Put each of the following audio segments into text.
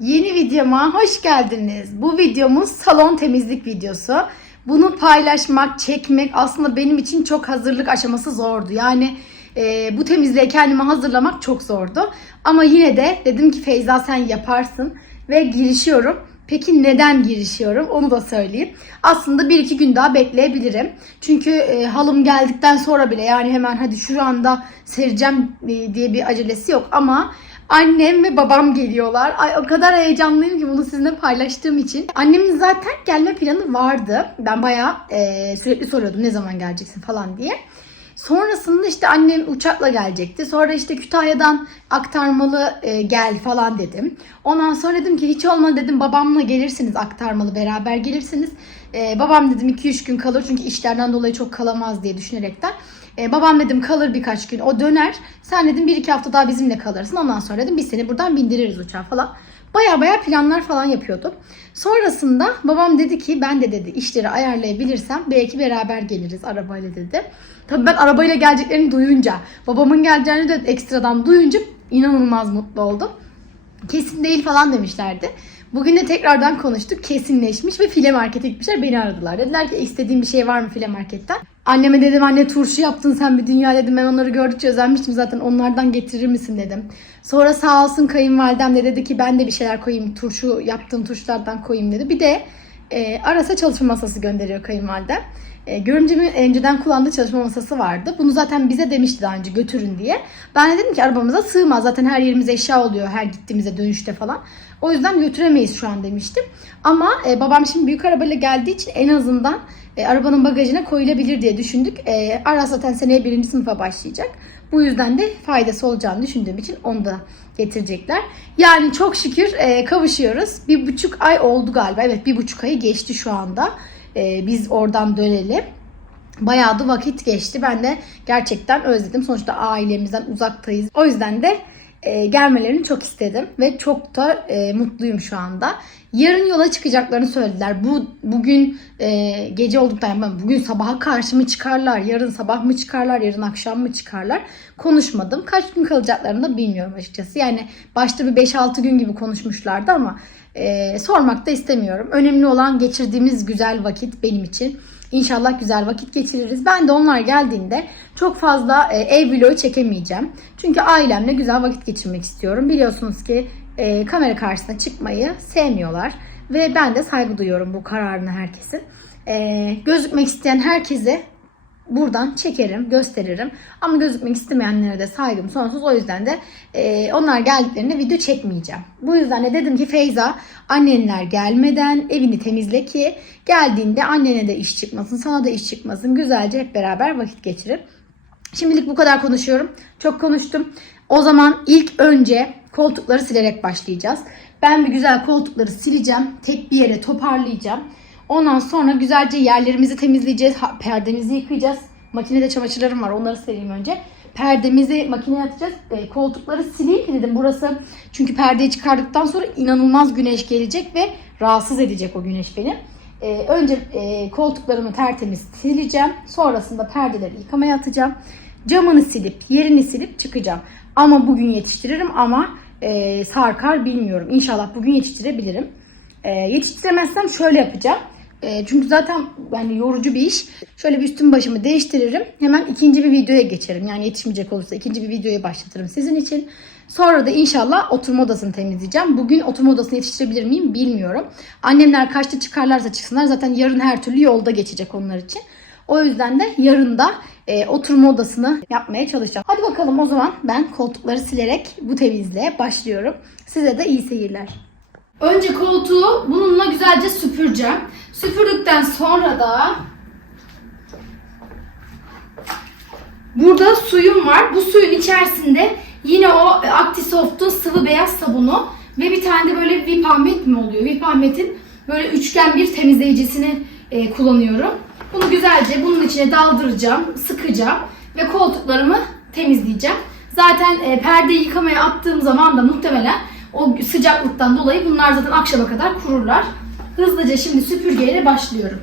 Yeni videoma hoş geldiniz. Bu videomuz salon temizlik videosu. Bunu paylaşmak, çekmek aslında benim için çok hazırlık aşaması zordu. Yani bu temizliğe kendimi hazırlamak çok zordu. Ama yine de dedim ki Feyza sen yaparsın ve girişiyorum. Peki neden girişiyorum onu da söyleyeyim. Aslında 1-2 gün daha bekleyebilirim. Çünkü halım geldikten sonra bile yani hemen hadi şu anda sereceğim diye bir acelesi yok. Ama annem ve babam geliyorlar. Ay o kadar heyecanlıyım ki bunu sizinle paylaştığım için. Annemin zaten gelme planı vardı. Ben bayağı sürekli soruyordum ne zaman geleceksin falan diye. Sonrasında işte annem uçakla gelecekti. Sonra işte Kütahya'dan aktarmalı gel falan dedim. Ondan sonra dedim ki hiç olmadı dedim babamla gelirsiniz aktarmalı beraber gelirsiniz. Babam dedim 2-3 gün kalır çünkü işlerden dolayı çok kalamaz diye düşünerekten. Babam dedim kalır birkaç gün o döner. Sen dedim 1-2 hafta daha bizimle kalırsın. Ondan sonra dedim biz seni buradan bindiririz uçağa falan. Baya planlar falan yapıyordum. Sonrasında babam dedi ki ben de dedi işleri ayarlayabilirsem belki beraber geliriz arabayla dedi. Tabii ben arabayla geleceklerini duyunca, babamın geleceğini de ekstradan duyunca inanılmaz mutlu oldum. Kesin değil falan demişlerdi. Bugün de tekrardan konuştuk. Kesinleşmiş ve file markete gitmişler. Beni aradılar. Dediler ki istediğin bir şey var mı file marketten? Anneme dedim anne turşu yaptın sen bir dünya dedim. Ben onları gördükçe özenmiştim zaten. Onlardan getirir misin dedim. Sonra sağ olsun kayınvalidem de dedi ki ben de bir şeyler koyayım. Turşu yaptığım turşulardan koyayım dedi. Bir de arasa çalışma masası gönderiyor kayınvalidem. Görümcemin önceden kullandığı çalışma masası vardı. Bunu zaten bize demişti daha önce götürün diye. Ben de dedim ki arabamıza sığmaz. Zaten her yerimiz eşya oluyor her gittiğimizde dönüşte falan. O yüzden götüremeyiz şu an demiştim. Ama babam şimdi büyük arabayla geldiği için en azından arabanın bagajına koyulabilir diye düşündük. Aras zaten seneye 1. sınıfa başlayacak. Bu yüzden de faydası olacağını düşündüğüm için onu da getirecekler. Yani çok şükür kavuşuyoruz. 1,5 ay oldu galiba. Evet 1,5 ayı geçti şu anda. Biz oradan dönelim. Bayağı da vakit geçti. Ben de gerçekten özledim. Sonuçta ailemizden uzaktayız. O yüzden de gelmelerini çok istedim. Ve çok da mutluyum şu anda. Yarın yola çıkacaklarını söylediler. Bugün gece olduktan yani bugün sabaha karşı mı çıkarlar? Yarın sabah mı çıkarlar? Yarın akşam mı çıkarlar? Konuşmadım. Kaç gün kalacaklarını da bilmiyorum açıkçası. Yani başta bir 5-6 gün gibi konuşmuşlardı ama sormak da istemiyorum. Önemli olan geçirdiğimiz güzel vakit benim için. İnşallah güzel vakit geçiririz. Ben de onlar geldiğinde çok fazla ev vlogu çekemeyeceğim. Çünkü ailemle güzel vakit geçirmek istiyorum. Biliyorsunuz ki kamera karşısına çıkmayı sevmiyorlar. Ve ben de saygı duyuyorum bu kararına herkesin. Gözükmek isteyen herkese buradan çekerim, gösteririm. Ama gözükmek istemeyenlere de saygım sonsuz. O yüzden de onlar geldiklerinde video çekmeyeceğim. Bu yüzden de dedim ki Feyza annenler gelmeden evini temizle ki geldiğinde annene de iş çıkmasın, sana da iş çıkmasın. Güzelce hep beraber vakit geçirin. Şimdilik bu kadar konuşuyorum. Çok konuştum. O zaman ilk önce koltukları silerek başlayacağız. Ben bir güzel koltukları sileceğim. Tek bir yere toparlayacağım. Ondan sonra güzelce yerlerimizi temizleyeceğiz. Perdemizi yıkayacağız. Makinede çamaşırlarım var. Onları sereyim önce. Perdemizi makineye atacağız. Koltukları sileyim ki dedim burası. Çünkü perdeyi çıkardıktan sonra inanılmaz güneş gelecek ve rahatsız edecek o güneş beni. Önce koltuklarımı tertemiz sileceğim. Sonrasında perdeleri yıkamaya atacağım. Camını silip yerini silip çıkacağım. Ama bugün yetiştiririm ama sarkar bilmiyorum. İnşallah bugün yetiştirebilirim. Yetiştiremezsem şöyle yapacağım. Çünkü zaten yani yorucu bir iş. Şöyle bir üstüm başımı değiştiririm. Hemen ikinci bir videoya geçerim. Yani yetişmeyecek olursa ikinci bir videoya başlatırım sizin için. Sonra da inşallah oturma odasını temizleyeceğim. Bugün oturma odasını yetiştirebilir miyim bilmiyorum. Annemler kaçta çıkarlarsa çıksınlar. Zaten yarın her türlü yolda geçecek onlar için. O yüzden de yarın da oturma odasını yapmaya çalışacağım. Hadi bakalım o zaman ben koltukları silerek bu temizliğe başlıyorum. Size de iyi seyirler. Önce koltuğu bununla güzelce süpüreceğim. Süpürdükten sonra da burada suyum var. Bu suyun içerisinde yine o Actisoft'un sıvı beyaz sabunu ve bir tane de böyle Vipahmet mi oluyor? Vipahmet'in böyle üçgen bir temizleyicisini kullanıyorum. Bunu güzelce bunun içine daldıracağım, sıkacağım ve koltuklarımı temizleyeceğim. Zaten perdeyi yıkamaya attığım zaman da muhtemelen o sıcaklıktan dolayı bunlar zaten akşama kadar kururlar. Hızlıca şimdi süpürgeyle başlıyorum.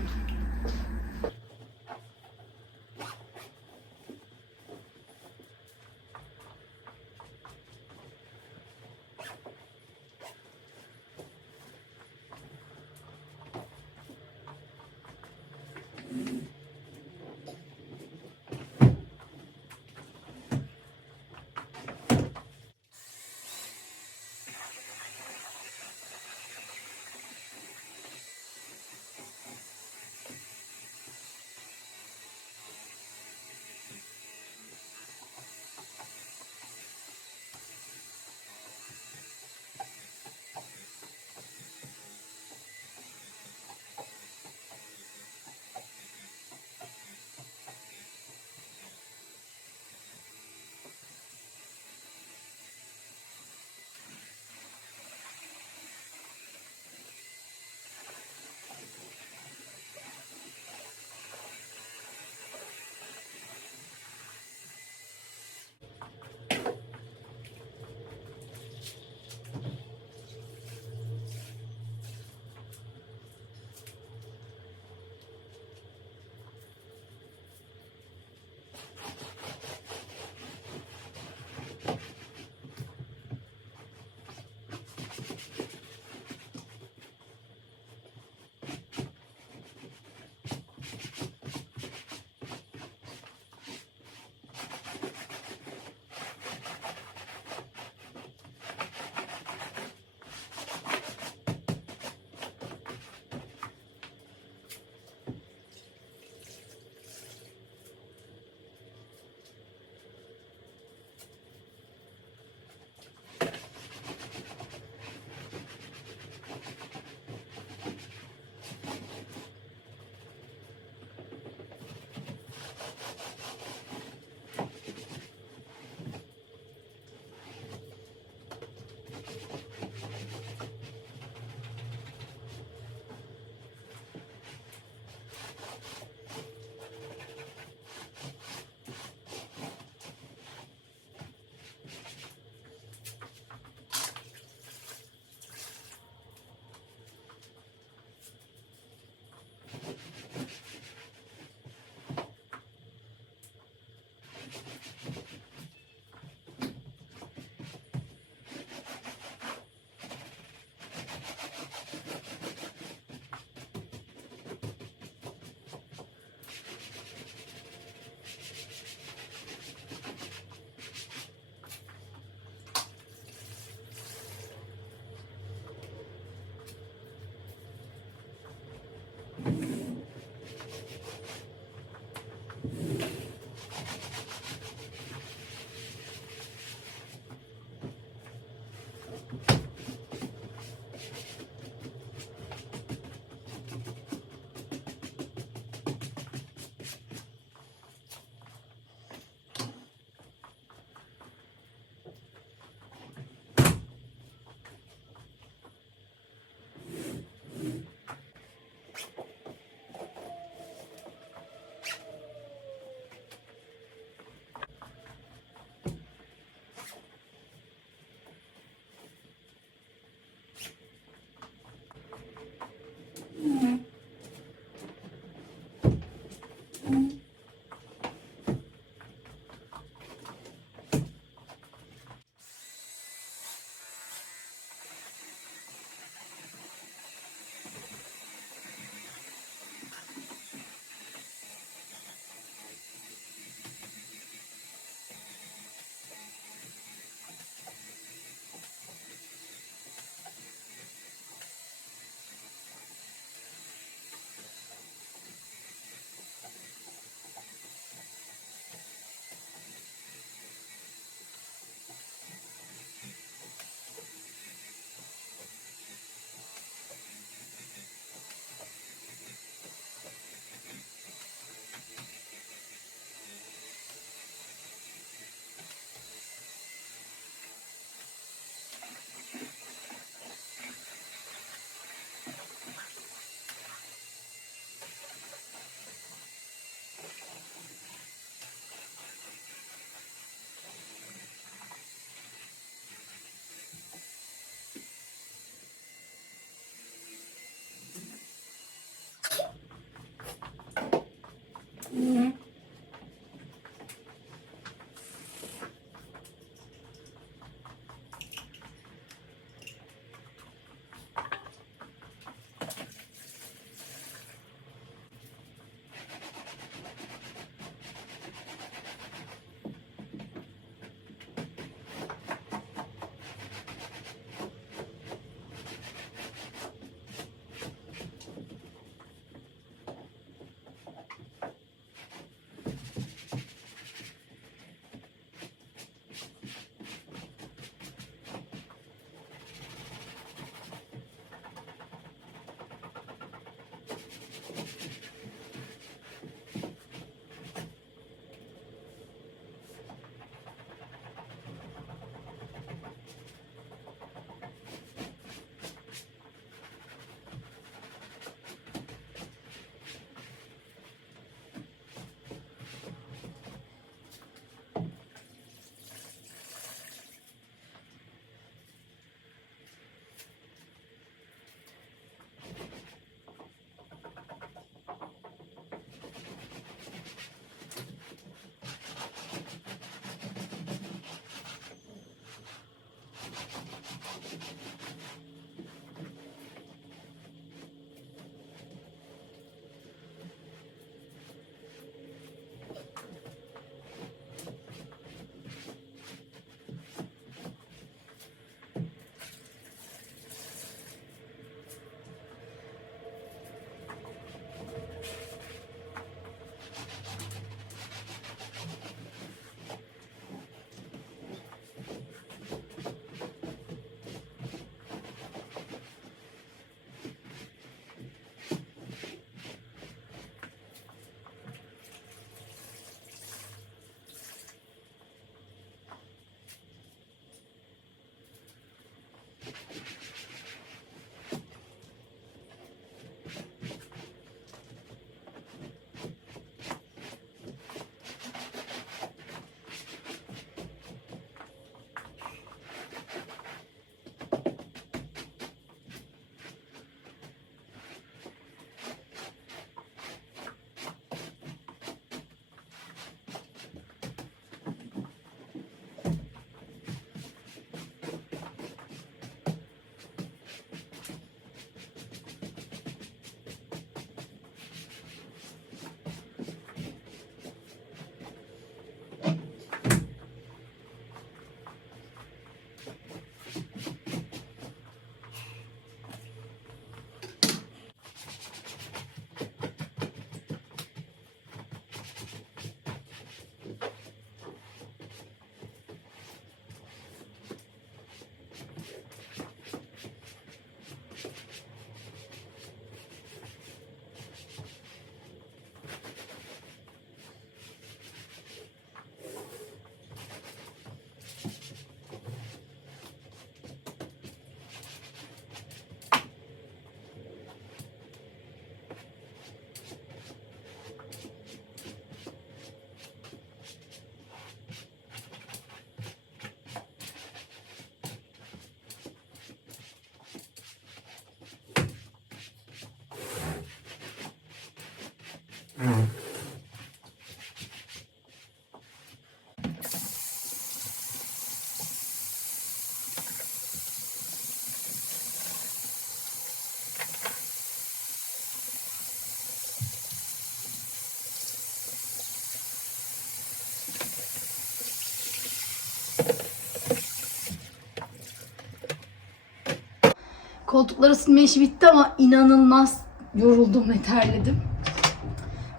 Koltukları silme işi bitti ama inanılmaz yoruldum ve terledim.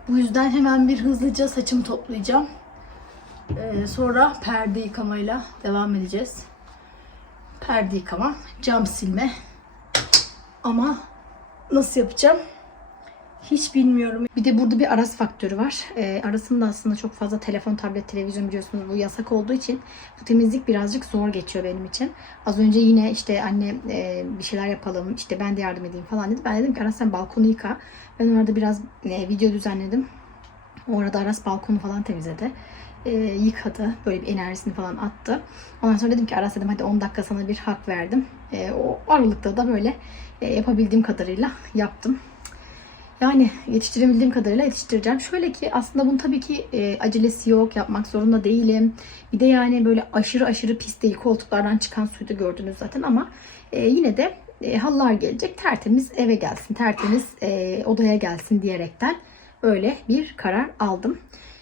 Bu yüzden hemen bir hızlıca saçımı toplayacağım. Sonra perde yıkamayla devam edeceğiz. Perde yıkama, cam silme. Ama nasıl yapacağım? Hiç bilmiyorum. Bir de burada bir Aras faktörü var. Aras'ın da aslında çok fazla telefon, tablet, televizyon biliyorsunuz bu yasak olduğu için bu temizlik birazcık zor geçiyor benim için. Az önce yine işte anne bir şeyler yapalım, işte ben de yardım edeyim falan dedi. Ben dedim ki Aras sen balkonu yıka. Ben orada biraz video düzenledim. O arada Aras balkonu falan temizledi. Yıkadı. Böyle bir enerjisini falan attı. Ondan sonra dedim ki Aras dedim hadi 10 dakika sana bir hak verdim. O aralıkta da böyle yapabildiğim kadarıyla yaptım. Yani yetiştirebildiğim kadarıyla yetiştireceğim. Şöyle ki aslında bunun tabii ki acelesi yok. Yapmak zorunda değilim. Bir de yani böyle aşırı pis değil. Koltuklardan çıkan suyu da gördünüz zaten ama yine de halılar gelecek. Tertemiz eve gelsin. Tertemiz odaya gelsin diyerekten öyle bir karar aldım.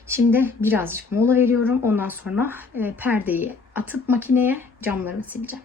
Şimdi birazcık mola veriyorum. Ondan sonra perdeyi atıp makineye camlarını sileceğim.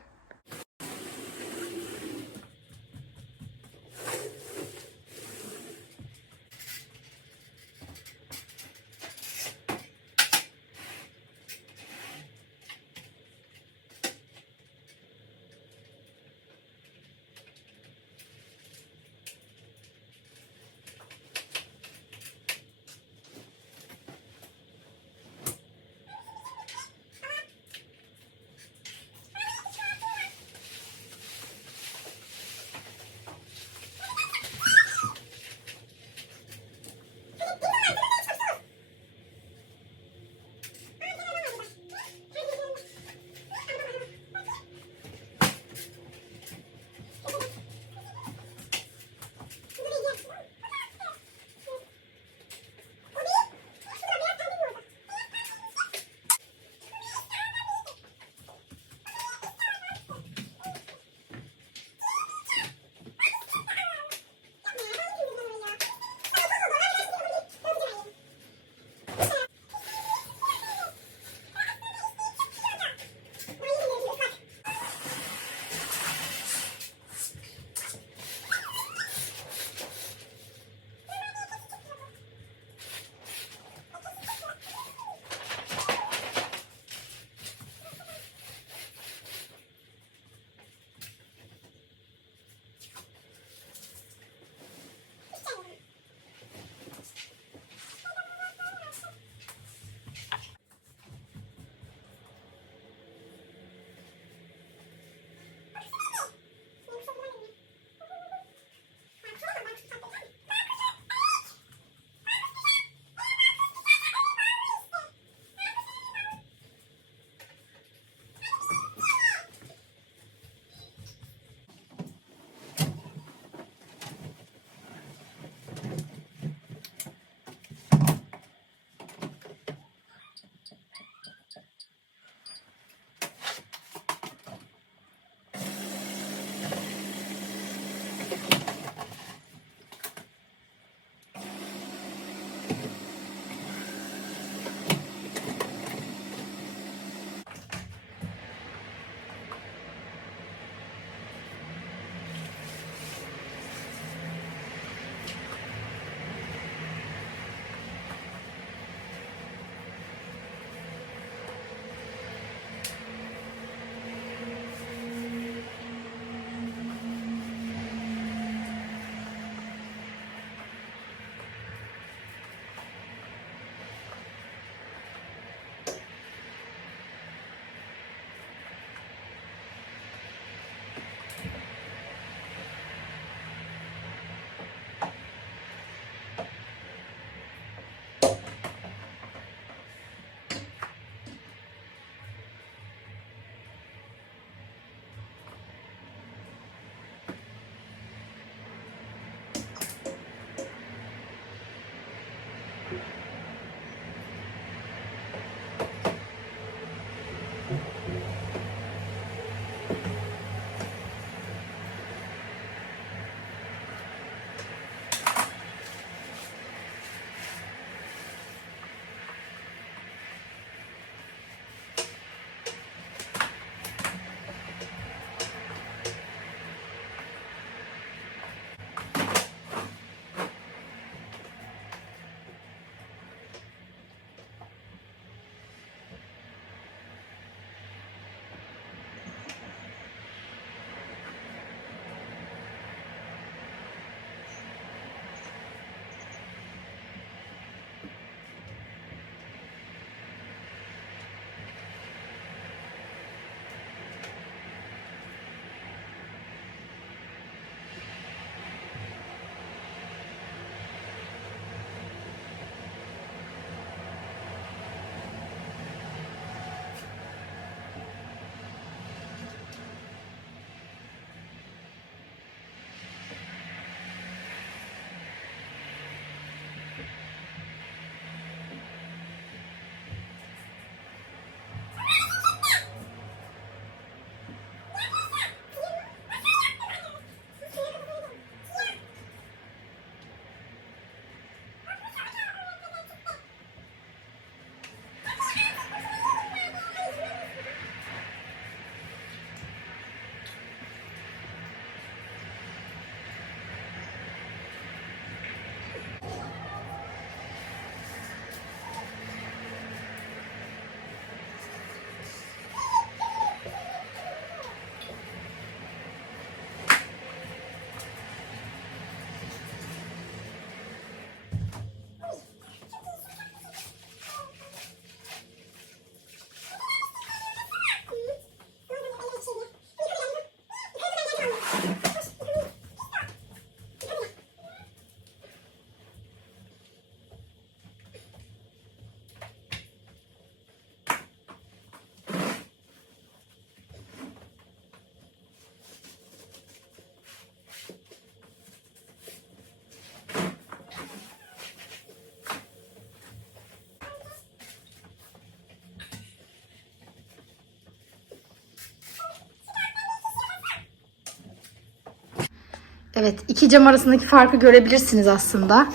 Evet, iki cam arasındaki farkı görebilirsiniz aslında.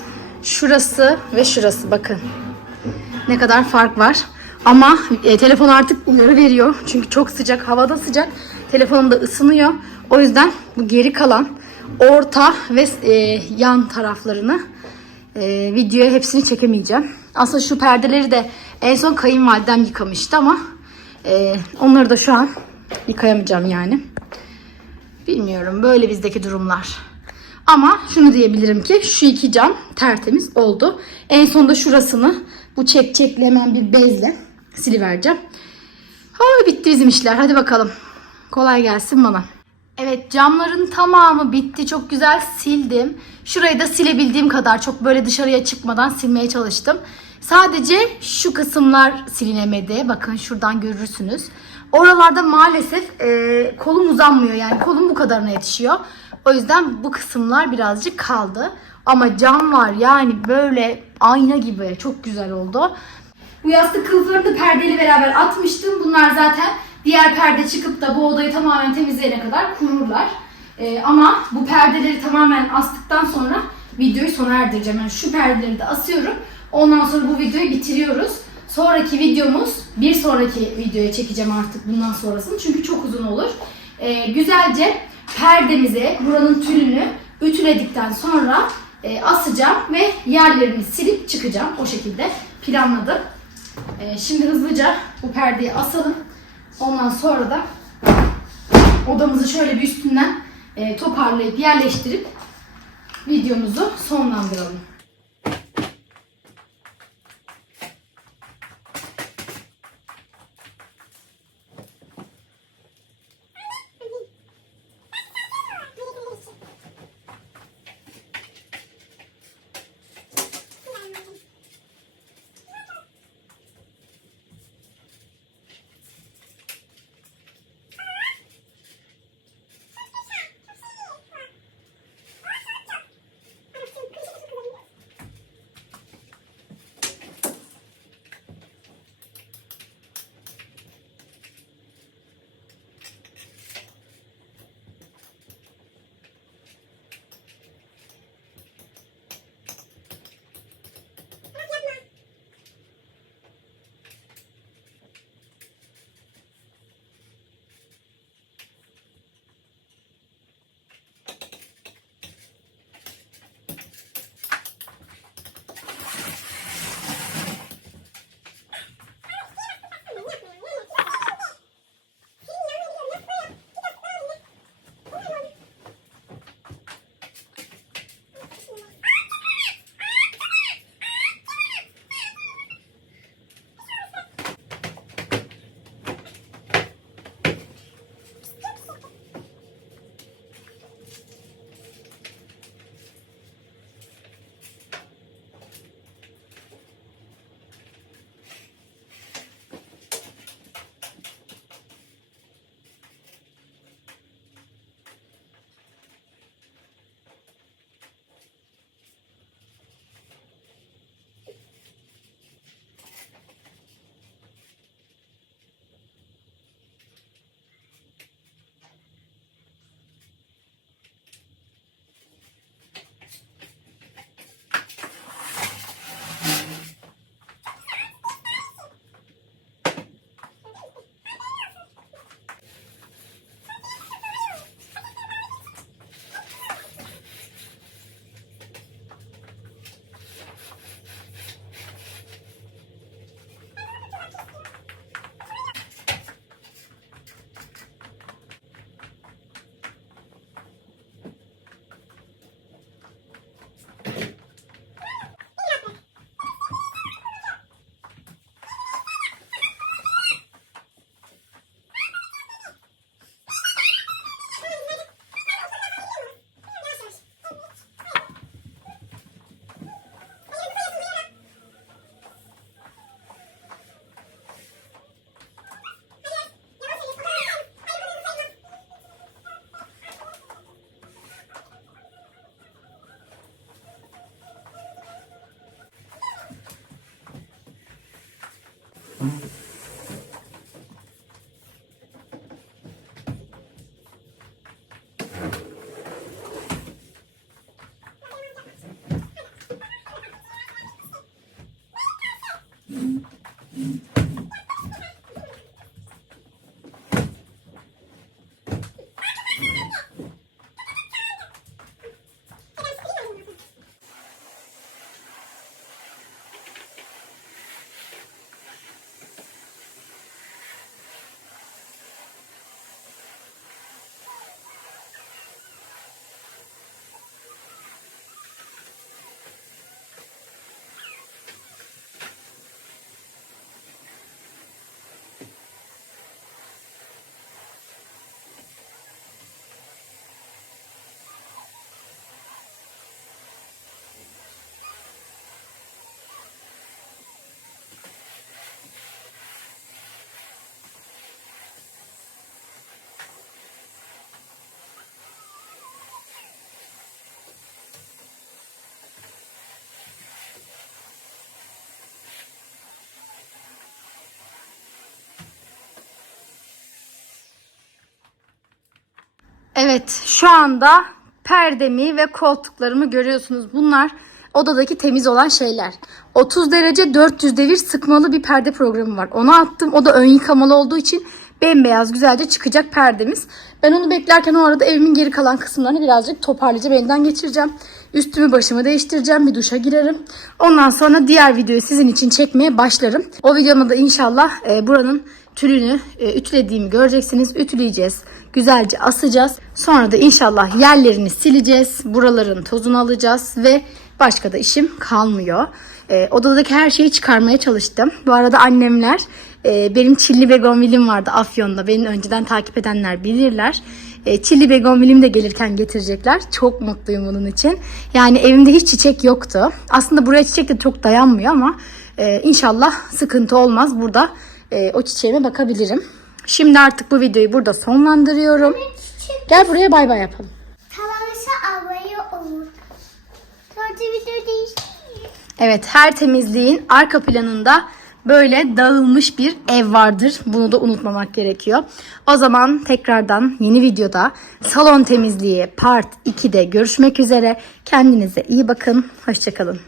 Şurası ve şurası, bakın. Ne kadar fark var. Ama telefon artık uyarı veriyor. Çünkü çok sıcak, havada sıcak. Telefonum da ısınıyor. O yüzden bu geri kalan orta ve yan taraflarını videoya hepsini çekemeyeceğim. Aslında şu perdeleri de en son kayınvalidem yıkamıştı ama onları da şu an yıkayamayacağım yani. Bilmiyorum, böyle bizdeki durumlar. Ama şunu diyebilirim ki şu iki cam tertemiz oldu. En sonunda şurasını bu çekçekle hemen bir bezle silivereceğim. Bitti bizim işler. Hadi bakalım. Kolay gelsin bana. Evet, camların tamamı bitti. Çok güzel sildim. Şurayı da silebildiğim kadar çok böyle dışarıya çıkmadan silmeye çalıştım. Sadece şu kısımlar silinemedi. Bakın şuradan görürsünüz. Oralarda maalesef kolum uzanmıyor. Yani kolum bu kadarına yetişiyor. O yüzden bu kısımlar birazcık kaldı. Ama cam var yani böyle ayna gibi. Çok güzel oldu. Bu yastık kılıflarını da perdeyle beraber atmıştım. Bunlar zaten diğer perde çıkıp da bu odayı tamamen temizleyene kadar kururlar. Ama bu perdeleri tamamen astıktan sonra videoyu sona erdireceğim. Yani şu perdeleri de asıyorum. Ondan sonra bu videoyu bitiriyoruz. Sonraki videomuz, bir sonraki videoya çekeceğim artık bundan sonrasını. Çünkü çok uzun olur. Güzelce perdemize buranın tülünü ütüledikten sonra asacağım ve yerlerini silip çıkacağım. O şekilde planladım. Şimdi hızlıca bu perdeyi asalım. Ondan sonra da odamızı şöyle bir üstünden toparlayıp yerleştirip videomuzu sonlandıralım. Evet, şu anda perdemi ve koltuklarımı görüyorsunuz. Bunlar odadaki temiz olan şeyler. 30 derece 400 devir sıkmalı bir perde programı var. Onu attım. O da ön yıkamalı olduğu için bembeyaz güzelce çıkacak perdemiz. Ben onu beklerken o arada evimin geri kalan kısımlarını birazcık toparlayacağım. Elden geçireceğim. Üstümü başımı değiştireceğim. Bir duşa girerim. Ondan sonra diğer videoyu sizin için çekmeye başlarım. O videomda da inşallah buranın tülünü ütülediğimi göreceksiniz. Ütüleyeceğiz. Güzelce asacağız. Sonra da inşallah yerlerini sileceğiz. Buraların tozunu alacağız ve başka da işim kalmıyor. Odadaki her şeyi çıkarmaya çalıştım. Bu arada annemler benim çilli begonvilim vardı Afyon'da. Beni önceden takip edenler bilirler. Çilli begonvilimi de gelirken getirecekler. Çok mutluyum bunun için. Yani evimde hiç çiçek yoktu. Aslında buraya çiçek de çok dayanmıyor ama inşallah sıkıntı olmaz. Burada o çiçeğime bakabilirim. Şimdi artık bu videoyu burada sonlandırıyorum. Gel buraya bay bay yapalım. Kanalımıza abone olun. Sonra video değil. Evet, her temizliğin arka planında böyle dağılmış bir ev vardır. Bunu da unutmamak gerekiyor. O zaman tekrardan yeni videoda salon temizliği part 2'de görüşmek üzere. Kendinize iyi bakın. Hoşça kalın.